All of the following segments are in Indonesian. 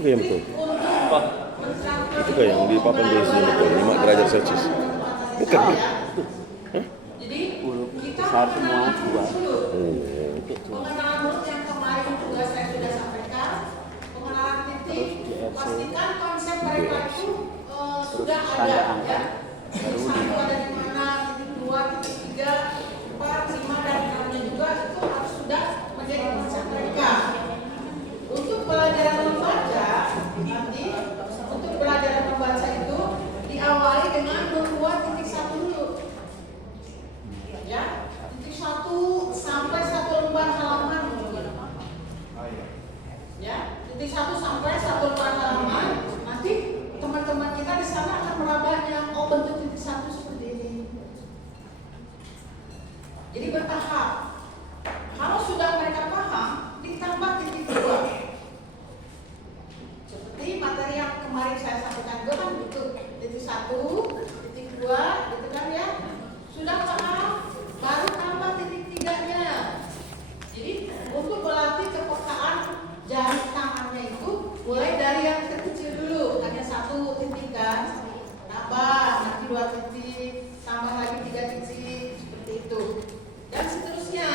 kayak yang betul. Itu kayak yang di papan tulis yang betul, 5 derajat Celcius. Bukan. Hah? Jadi besar semua dua. Pengenalan menurut yang kemarin juga saya sudah sampaikan, pengenalan titik, pastikan konsep mereka itu sudah ada ya. Titik 1 ada di mana, titik 2, titik 3, 4, 5 dan 6-nya juga itu harus sudah menjadi konsep mereka. Untuk pelajaran membaca nanti, untuk pelajaran membaca itu diawali dengan membuat titik 1 dulu. Ya, titik 1 sampai 1 lembar halaman. Ya, titik 1 sampai 1 lembar halaman. Nanti teman-teman kita di sana akan merabahnya. Oh, bentuk titik 1 seperti ini. Jadi bertahap. Kalau sudah mereka paham, ditambah titik 2. Seperti materi yang kemarin saya sampaikan itu kan itu titik 1, titik 2, gitu kan ya. Sudah paham, baru tambah titik 3-nya. Jadi untuk melatih kepekaan jari tangannya itu mulai dari yang terkecil dulu, hanya 1 titik kan, tambah nanti 2 titik, tambah lagi 3 titik, seperti itu. Dan seterusnya.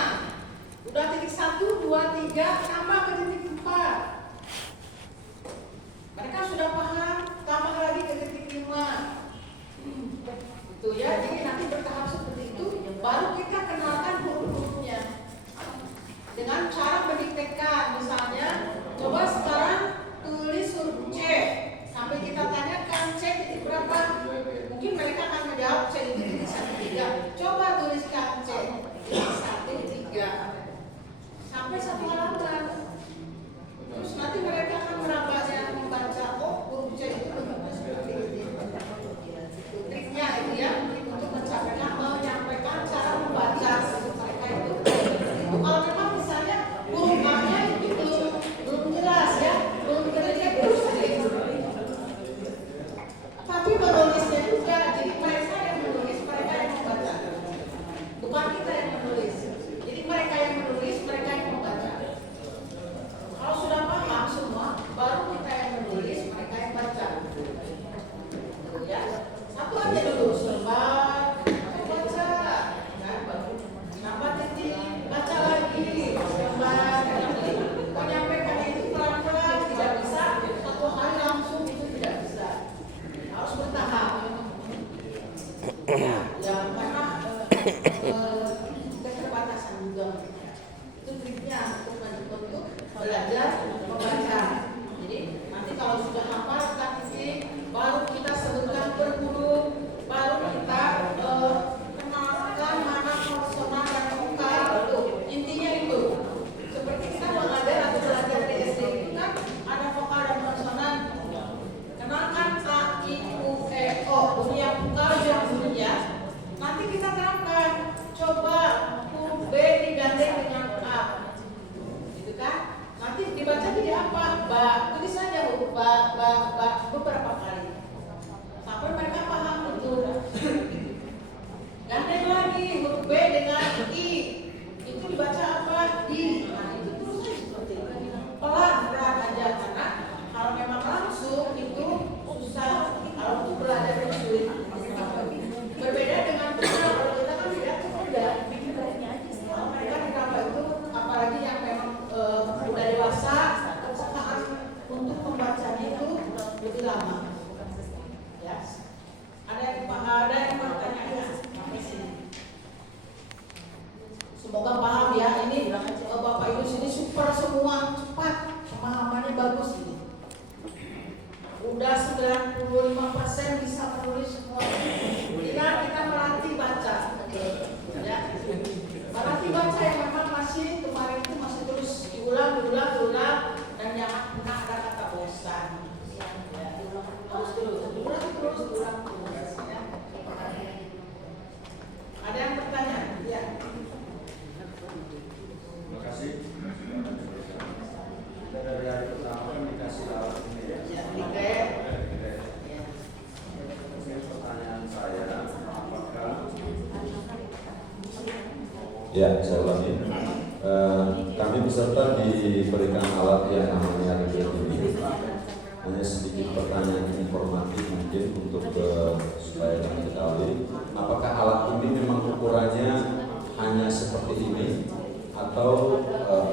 Udah titik 1, 2, 3, tambah ke titik 4. Mereka sudah paham, tambah lagi ke titik 5. Itu ya, jadi nanti bertahap seperti itu, baru kita kenalkan huruf-hurufnya. Dengan cara mendiktekan, misalnya, coba sekarang tulis huruf C. Sampai kita tanyakan C titik berapa. Mungkin mereka akan menjawab C itu titik 1, 3. Coba tuliskan C titik 1, 3. Sampai 1 halaman. Terus nanti mereka akan merabahnya, membaca, oh huruf C itu bentuknya seperti ini. Triknya itu ya, untuk menyampaikan cara membaca mereka itu. Kalau memang misalnya huruf A-nya itu belum jelas ya, belum kerja terus tapi menulisnya juga, jadi mereka yang menulis, mereka yang membaca, bukan kita yang menulis. Jadi mereka yang menulis, mereka yang membaca. Kalau sudah paham semua, baru kita yang menulis, mereka yang baca. Ya, 1 aja dulu, selembar, baca, kan? Tambah titik, baca lagi, selembar. Menyampaikan itu pelan-pelan, tidak bisa 1 hari langsung, itu tidak bisa. Harus bertahap. Ya, karena keterbatasan juga. Itu triknya untuk belajar membaca. Jadi nanti kalau sudah hafal titik, baru kita sebutkan per huruf, baru kita kenalkan mana konsonan dan vokal. Intinya itu. Seperti kita mengajar atau belajar di SD itu kan ada vokal dan konsonan. Kenalkan A, I, U, E, O. Bunyi yang vokal yang bunyinya. Nanti kita terangkan. Coba huruf B digandeng dengan A. Gitu kan? Nanti dibaca jadi apa? Ba. Tulis saja huruf ba beberapa kali. Sampai mereka paham betul. Gandeng lagi huruf B dengan I. Itu dibaca apa? I. Nah, itu terus saja seperti itu. Pelan-pelan aja karena kalau memang langsung itu susah. Kalau itu belajar itu sulit. Berbeda dengan kita, kalau kita kan tidak mudah. Kalau mereka ditambah itu, apalagi yang memang udah dewasa, kepekaan untuk membacanya itu lebih lama. Ya, ada yang bertanya sampai sini. Semoga paham ya. Ini Bapak Ibu sini super semua, cepat, pemahamannya bagus ini. Udah 95% bisa menulis semua. Tinggal kita melatih baca. Ya. Melatih baca yang memang masih kemarin itu masih terus diulang dan jangan pernah ada kata bosan. Ya. Terus diulang. Ya. Ada yang bertanya? Ya. Terima kasih. Dari hari pertama dikasih alat ini ya. Pertanyaan saya, apakah ya, saya ulangi. Kami peserta diberikan alat yang namanya ribet ini. hanya sedikit pertanyaan informatif mungkin untuk supaya kami ketahui, apakah alat ini memang ukurannya hanya seperti ini atau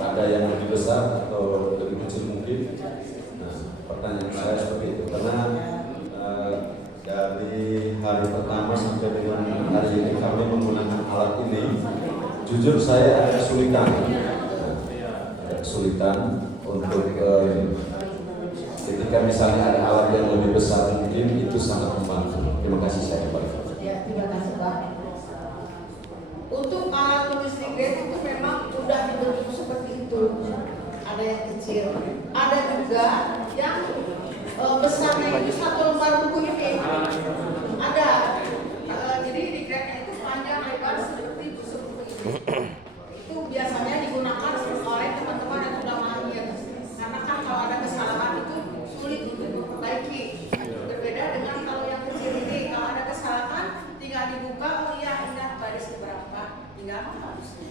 ada yang lebih besar atau lebih kecil mungkin? Nah, pertanyaan saya seperti itu karena dari hari pertama sampai dengan hari ini kami menggunakan alat ini, jujur saya ada kesulitan untuk ketika misalnya ada alat yang lebih besar mungkin itu sangat membantu. Terima kasih saya Pak. Ya, terima kasih Pak. Untuk alat tulis regret itu memang sudah dibentuk seperti itu. Ada yang kecil, ada juga yang besarnya itu 1 lembar buku ini. Ada. Jadi regretnya itu panjang lebar seperti buku ini. Itu biasanya digunakan oleh teman-teman yang sudah mahir. Karena kan kalau ada kesalahan itu sulit untuk memperbaiki. Berbeda dengan kalau yang kecil ini, kalau ada kesalahan tinggal dibuka, oh iya ingat baris berapa, tinggal menghapusnya.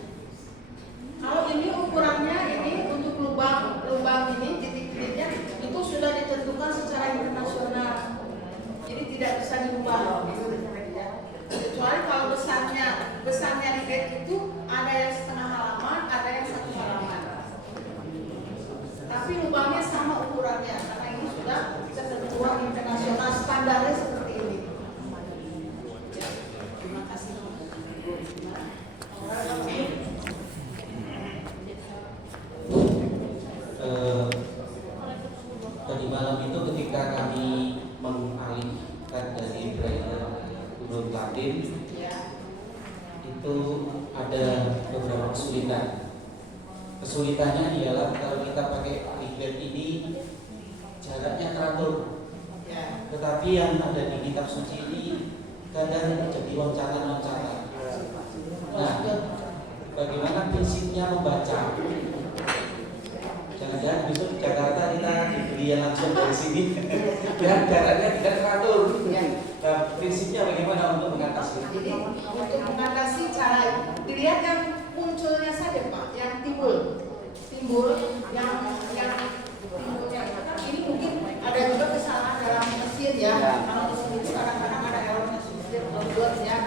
Kalau ini ukurannya ini untuk lubang ini titik-titiknya itu sudah ditentukan secara internasional. Jadi tidak bisa diubah. Kecuali kalau besarnya regret itu ada yang setengah halaman, ada yang 1 halaman. Tapi lubangnya sama ukurannya karena ini sudah ketentuan internasional standarnya seperti ini. Ya, terima kasih. Tadi malam itu ketika kami mengalihkan dari Braille huruf Latin, itu ada beberapa kesulitan. Kesulitannya ialah kalau kita pakai regret ini jaraknya teratur, tetapi yang ada di kitab suci ini kadang terjadi loncatan-loncatan. Nah, bagaimana prinsipnya membaca? Jangan-jangan besok di Jakarta kita diberi yang langsung dari sini dan jaraknya tidak teratur. Nah, prinsipnya bagaimana untuk mengatasi? Jadi untuk mengatasi cara dilihat yang munculnya saja Pak, yang timbul yang timbulnya ini mungkin ada juga kesalahan dalam mesin ya. Kalau di sini itu kadang-kadang ada error mesin membuat ya.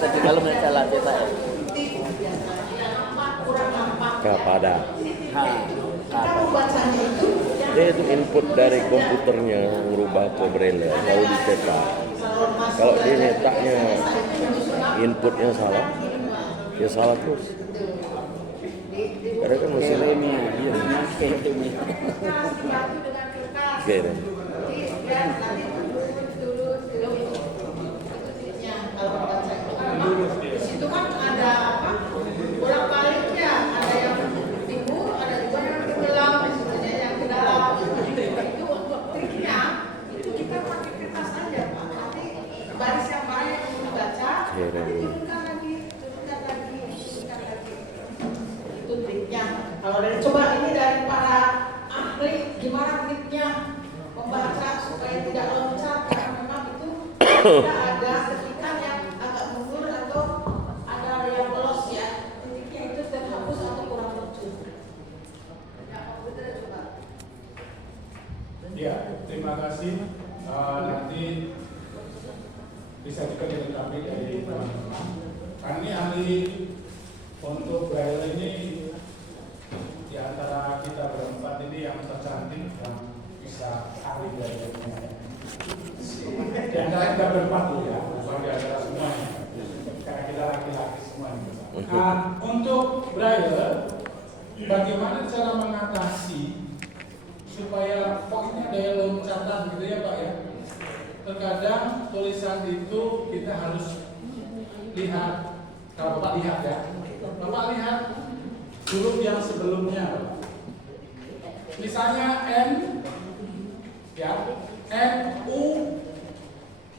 Tapi kalau mereka latih Pak. Kurang nampak. Kenapa ada? Kita membacanya itu Dia itu input dari komputernya merubah ke braille lalu dicetak. Kalau dia nyetaknya inputnya salah, ya salah terus. Karena kan mesinnya keren. Di situ kan ada apa? Bolak-baliknya, ada yang timur, ada juga yang tenggelam, yang ke dalam. Itu untuk triknya, itu kita pakai kertas aja Pak. Nanti baris yang mana yang dibaca, nanti turunkan lagi. Itu triknya. Kalau dari coba ini dari para ahli, gimana triknya membaca supaya tidak loncat karena memang itu tidak ada ketikan yang agak mundur atau ada yang lolos ya. Titiknya itu terhapus atau kurang lucu. Ya, komputer coba. Ya, terima kasih. Nanti bisa juga dilengkapi dari teman-teman. Kami ahli untuk braille ini di antara kita berempat ini yang tercantik yang bisa ahli braille-nya. Di antara kita berempat dulu ya, bukan di antara semuanya. Karena kita laki-laki semua. Untuk braille, bagaimana cara mengatasi supaya pokoknya daya loncatan gitu ya Pak ya. Terkadang tulisan itu kita harus lihat, kalau Bapak lihat ya, Bapak lihat huruf yang sebelumnya. Misalnya N, ya, N, U,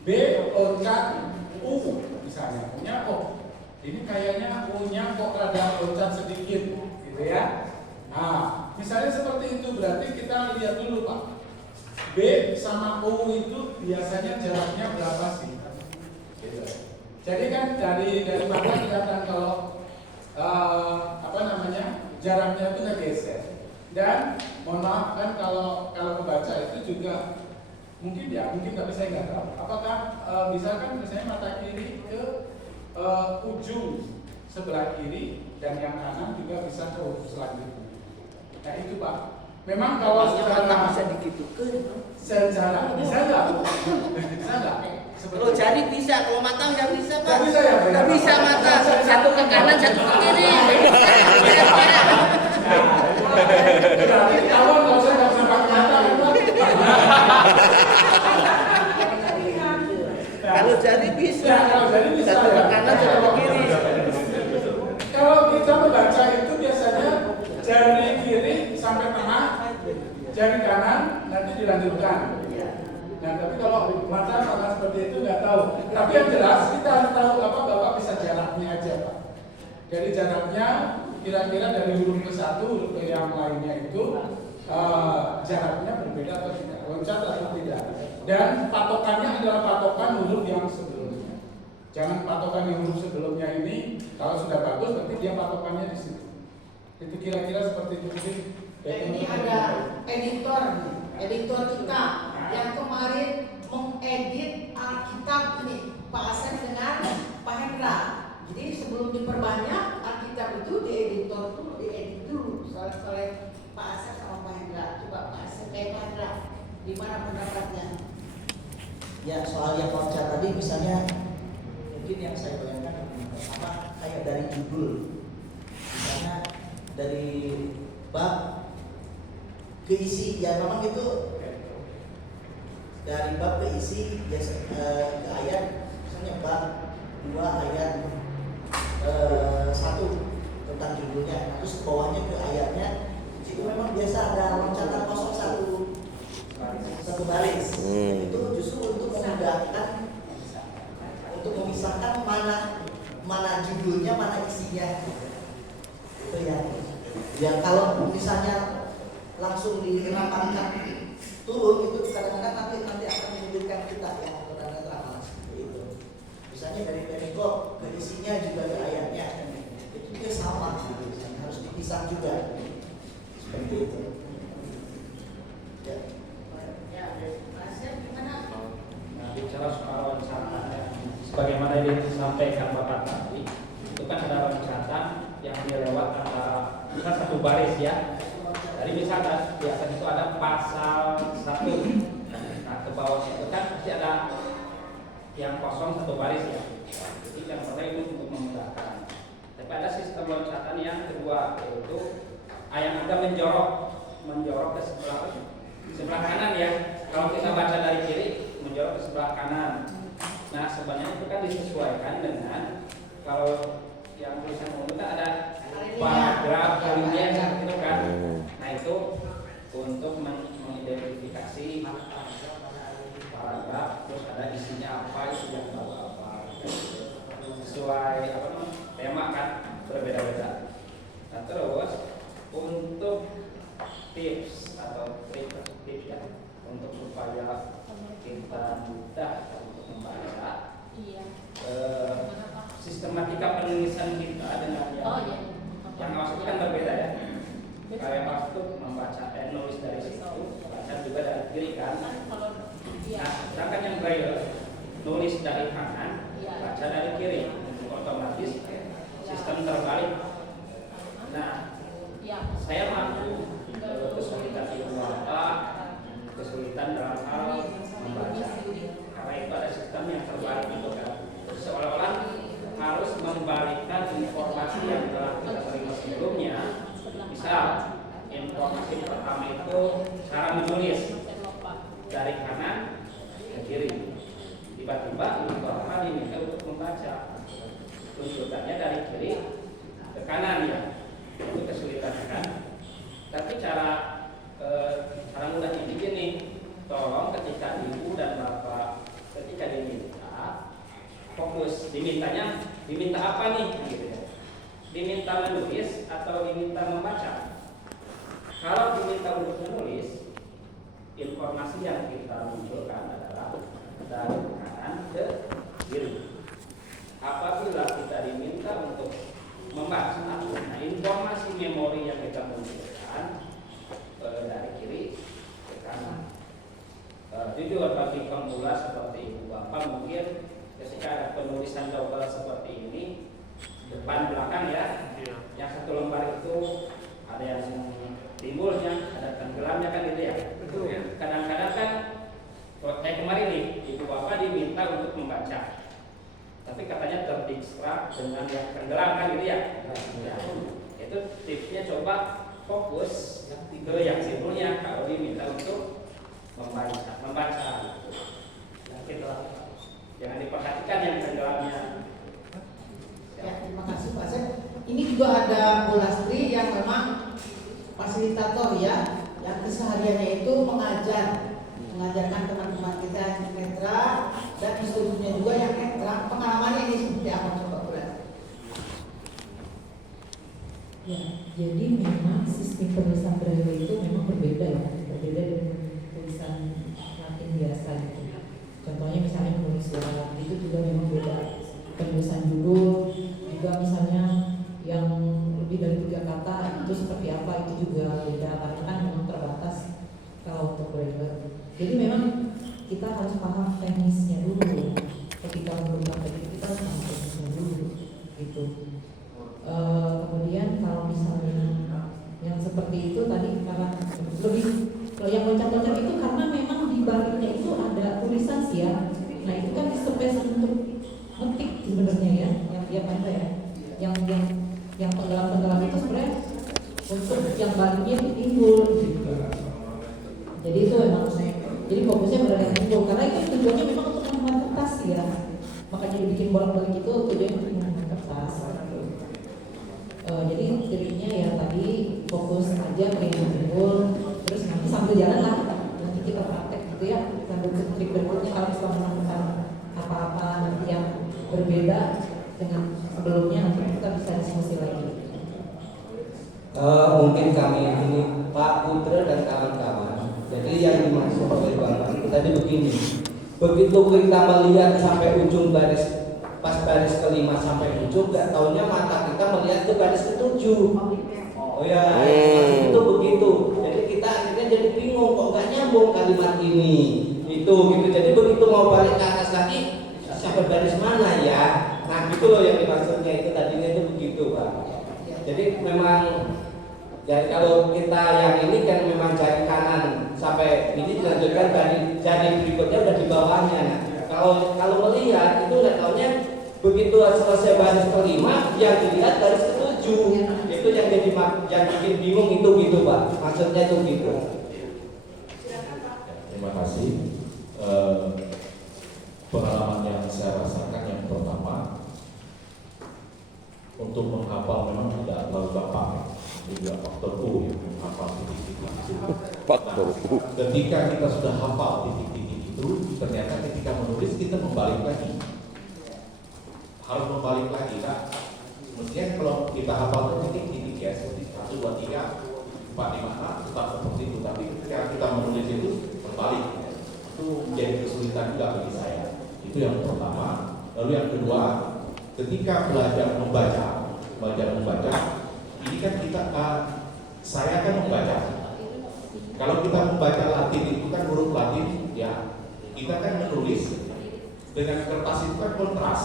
B, loncat, U, misalnya. Punya ini kayaknya U-nya kok ada loncat sedikit, gitu ya. Nah, misalnya seperti itu berarti kita lihat dulu Pak. B sama U itu biasanya jaraknya berapa sih? Gitu. Jadi kan dari mata kelihatan kalau jaraknya itu nggak geser. Dan mohon maaf kan kalau membaca itu juga mungkin tapi saya nggak tahu. Apakah misalkan misalnya mata kiri ke ujung sebelah kiri dan yang kanan juga bisa ke ujung selanjutnya. Nah itu Pak. Memang kalau secara bisa dikitukan. secara bisa nggak? Bisa nggak? Kalau jari bisa, kalau mata nggak bisa Pak. Nggak bisa ya, Pak? Nggak bisa mata, satu ke kanan, satu ke kiri. Berarti kawan kalau saya nggak pernah pakai mata, Kalau jari bisa, Ya, kalau jari bisa, satu ke ya. kanan, satu ke kiri. Kalau kita membaca itu biasanya jari kiri sampai tengah, jari kanan nanti dilanjutkan. Nah, tapi kalau mata sama seperti itu nggak tahu. Tapi yang jelas kita harus tahu apa Bapak bisa jaraknya aja Pak. Jadi jaraknya kira-kira dari huruf ke satu huruf ke yang lainnya itu jaraknya berbeda atau tidak, loncat atau tidak. Dan patokannya adalah patokan huruf yang sebelumnya. Jangan patokan yang huruf sebelumnya ini kalau sudah bagus berarti dia patokannya di situ. Itu kira-kira seperti itu sih. Ini ada editor kita yang kemarin mengedit Alkitab ini Pak Asep dengan Pak Hendra. Jadi sebelum diperbanyak Alkitab itu diedit dulu oleh Pak Asep sama Pak Hendra. Coba Pak Asep Pak Hendra, gimana pendapatnya? Ya, soal yang loncat tadi misalnya mungkin yang saya bayangkan pertama kayak dari judul, misalnya dari bab ke isi, ya memang itu dari bab ke isi ya, ke ayat, misalnya bab 2 ayat 1 tentang judulnya, terus bawahnya ke ayatnya itu memang biasa ada loncatan kosong satu baris. Itu justru untuk memudahkan, untuk memisahkan mana judulnya, mana isinya. Itu ya kalau misalnya langsung dirapatkan turun itu kadang-kadang nanti akan menyulitkan kita ya kadang-kadang seperti itu. Misalnya dari perikop ke isinya juga ke ayatnya itu juga sama, harus dipisah juga seperti itu. Ya. Nah, bicara soal loncatan sebagaimana yang disampaikan Bapak tadi, itu kan ada loncatan yang dilewat antara misal satu baris ya. Dari misalkan biasanya itu ada pasal 1. Nah, ke bawah itu kan pasti ada yang kosong satu baris ya. Jadi yang pertama itu untuk memudahkan. Tapi ada sistem loncatan yang kedua, yaitu yang agak menjorok ke sebelah kanan ya. Kalau kita baca dari kiri menjorok ke sebelah kanan. Nah, sebenarnya itu kan disesuaikan dengan kalau yang tulisan umum kan ada paragraf alinea seperti itu kan. Nah, itu untuk mengidentifikasi paragraf, terus ada isinya apa, isi yang apa. Sesuai tema kan berbeda-beda. Nah, terus untuk tips atau tips ya untuk supaya kita mudah untuk membaca, sistematika penulisan kita dengan yang maksudnya kan berbeda ya. Kayak maksud membaca nulis dari situ, baca juga dari kiri kan. Nah, sedangkan yang braille nulis dari kanan, baca dari kiri, otomatis sistem terbalik. Nah, saya mampu kesulitan di apa, kesulitan dalam hal membaca, karena itu ada sistem yang terbalik itu kan. Seolah-olah harus membalikkan informasi yang telah kita terima sebelumnya. Misal, informasi pertama itu cara menulis dari kanan ke kiri. Tiba-tiba informasi diminta untuk membaca, tuntutannya dari kiri ke kanan ya. Itu kesulitan kan. Tapi cara mudahnya begini, tolong ketika ibu dan bapak ketika diminta fokus, diminta apa nih gitu ya. Diminta menulis atau diminta membaca. Kalau diminta untuk menulis, informasi yang kita munculkan adalah dari kanan ke kiri. Apabila kita diminta untuk membaca, nah informasi memori yang kita munculkan dari setuju bagi pemula seperti Ibu Bapak mungkin ketika ada penulisan double seperti ini depan belakang ya, yang satu lembar itu ada yang timbulnya, ada tenggelamnya kan gitu ya. Kadang-kadang kan kayak kemarin nih Ibu Bapak diminta untuk membaca, tapi katanya terdistrak dengan yang tenggelam kan gitu ya. Itu tipsnya coba fokus ke yang timbulnya kalau diminta untuk membaca gitu. Jangan diperhatikan yang tenggelamnya. Ya, terima kasih Pak Sep. Ini juga ada Bu Lastri yang memang fasilitator ya, yang kesehariannya itu mengajarkan teman-teman kita yang netra dan instrukturnya juga yang netra. Pengalamannya ini seperti apa coba Bu Lastri? Ya, jadi memang sistem penulisan Braille itu memang berbeda ya, berbeda dengan tulisan Latin biasa gitu. Contohnya misalnya menulis surat itu juga memang beda. Penulisan judul juga misalnya yang lebih dari 3 kata itu seperti apa itu juga beda karena kan memang terbatas kalau untuk Braille. Jadi memang kita harus paham teknisnya dulu ketika menggunakan teknik kita harus paham teknisnya dulu gitu. Kemudian kalau misalnya yang seperti itu tadi karena lebih kalau yang loncat-loncat itu karena memang di baliknya itu ada tulisan sih ya. Nah itu kan di space untuk ngetik sebenarnya ya, yang dia apa ya, yang tenggelam itu sebenarnya untuk yang baliknya ditimbul gitu. Jadi itu memang jadi fokusnya pada yang timbul karena itu tujuannya memang untuk membuat kertas ya. Makanya dibikin bolak-balik itu tujuannya untuk membuat kertas. Jadi triknya ya tadi fokus aja ke yang timbul, terus nanti sambil jalan lah nanti kita praktek gitu ya, sambil trik berikutnya kalau kita menemukan apa-apa nanti yang berbeda dengan sebelumnya nanti kita bisa diskusi lagi. Mungkin kami ini Pak Putra dan kawan-kawan. Jadi yang dimaksud oleh Bapak itu tadi begini. Begitu kita melihat sampai ujung baris, pas baris ke-5 sampai ujung, gak taunya mata kita melihat ke baris ke-7. Oh ya, itu begitu. Jadi kita akhirnya jadi bingung kok gak nyambung kalimat ini. Itu gitu. Jadi begitu mau balik ke atas lagi sampai baris mana ya? Nah gitu loh yang dimaksudnya itu tadinya itu begitu Pak. Jadi memang ya kalau kita yang ini kan memang jari kanan sampai ini dilanjutkan jari berikutnya udah di bawahnya. Nah, kalau melihat itu nggak taunya begitu selesai baris ke-5 yang dilihat baris ke-7 itu yang jadi yang bikin bingung itu gitu Pak. Maksudnya itu gitu. Terima kasih. Pengalaman yang saya rasakan yang pertama untuk menghafal memang tidak terlalu gampang, juga faktor U yang menghafal titik-titik itu. Faktor U. Ketika kita sudah hafal titik-titik itu, ternyata ketika menulis kita membalik lagi, harus membalik lagi. Nah, mestinya kalau kita hafal titik-titik ya seperti 1, 2, 3, 4, 5, 6 tetap seperti itu. Tapi ketika kita menulis itu berbalik, itu menjadi kesulitan juga bagi saya. Itu yang pertama. Lalu yang kedua, ketika belajar membaca, ini kan kita, saya kan membaca. Kalau kita membaca Latin itu kan huruf Latin, ya kita kan menulis dengan kertas itu kan kontras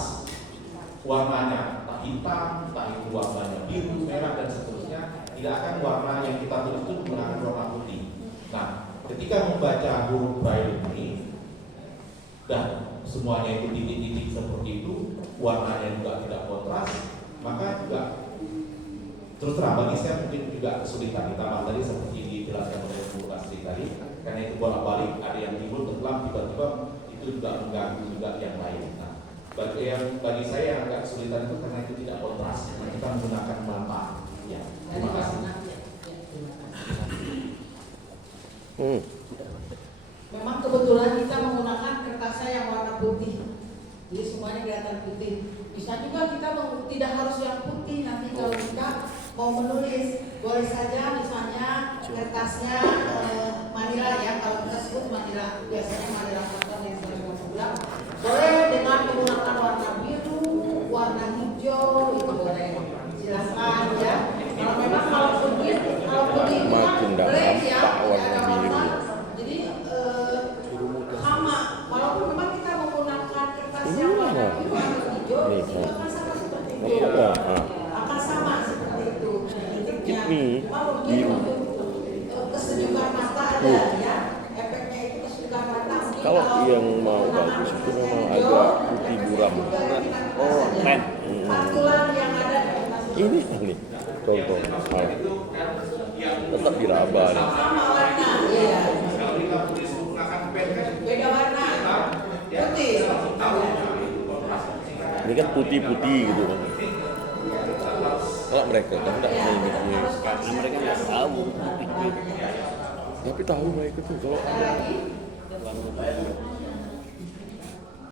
warnanya, tak hitam, tak itu warnanya biru, merah dan seterusnya. Tidak akan warna yang kita tulis itu menggunakan warna putih. Nah, ketika membaca huruf Braille ini dan semuanya itu titik-titik seperti itu, warnanya juga tidak kontras, maka juga terus terang bagi saya mungkin juga kesulitan. Ditambah tadi seperti dijelaskan oleh Bu Lastri tadi, karena itu bolak-balik ada yang timbul tenggelam tiba-tiba itu juga mengganggu juga yang lain. Nah, bagi saya yang agak kesulitan itu karena itu tidak kontras, kita menggunakan mata. Ya, terima kasih. Memang kebetulan kita menggunakan kertasnya yang warna putih, jadi semuanya kelihatan putih. Bisa juga kita tidak harus yang putih. Nanti kalau kita mau menulis, boleh saja misalnya kertasnya Manila ya, kalau kita sebut Manila, biasanya Manila karton yang sudah bilang, boleh dengan menggunakan warna biru, warna hijau, itu boleh. Silakan ya. Kalau memang kalau putih itu kan black ya, tidak ada warna. Jadi Ini Mau biru. kesejukan mata ada ya, efeknya itu kesejukan mata. Mungkin Kalau yang mau bagus itu memang agak putih buram. Oh, keren. pantulan yang ada Ini nih contoh. Tetap diraba nih. sama warna, ya. Beda warna, putih. Ini kan putih-putih gitu kan. Kalau mereka kan tidak Ya, ini. Karena mereka nggak tahu. Tapi tahu mereka tuh kalau Lagi